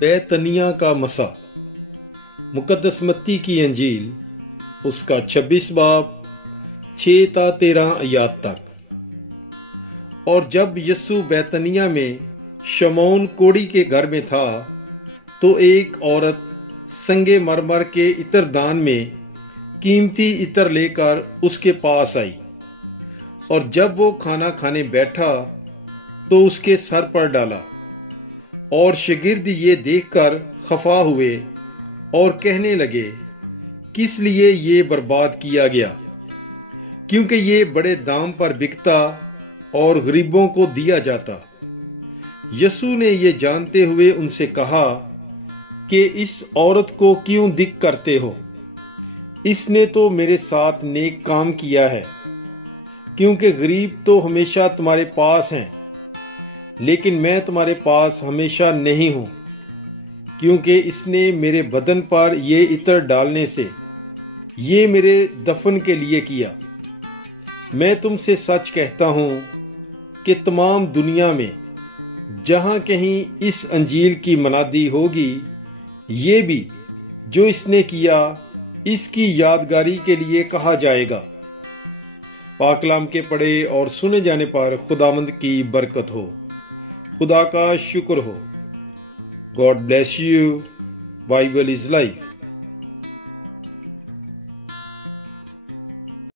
बैतनिया का मसा। मुकद्दस मत्ती की अंजील उसका 26 बाब 6 ता 13 आयत तक। और जब यीशु बैतनिया में शमौन कोढ़ी के घर में था तो एक औरत संगे मरमर के इत्रदान में कीमती इत्र लेकर उसके पास आई, और जब वो खाना खाने बैठा तो उसके सर पर डाला। और शागिर्द ये देखकर खफा हुए और कहने लगे, किस लिए ये बर्बाद किया गया, क्योंकि ये बड़े दाम पर बिकता और गरीबों को दिया जाता। यीशु ने ये जानते हुए उनसे कहा कि इस औरत को क्यों दिक करते हो, इसने तो मेरे साथ नेक काम किया है, क्योंकि गरीब तो हमेशा तुम्हारे पास हैं, लेकिन मैं तुम्हारे पास हमेशा नहीं हूं। क्योंकि इसने मेरे बदन पर ये इत्र डालने से ये मेरे दफन के लिए किया। मैं तुमसे सच कहता हूं कि तमाम दुनिया में जहां कहीं इस अंजील की मनादी होगी, ये भी जो इसने किया इसकी यादगारी के लिए कहा जाएगा। पाक कलाम के पढ़े और सुने जाने पर खुदावंद की बरकत हो। खुदा का शुक्र हो। God bless you. Bible is life.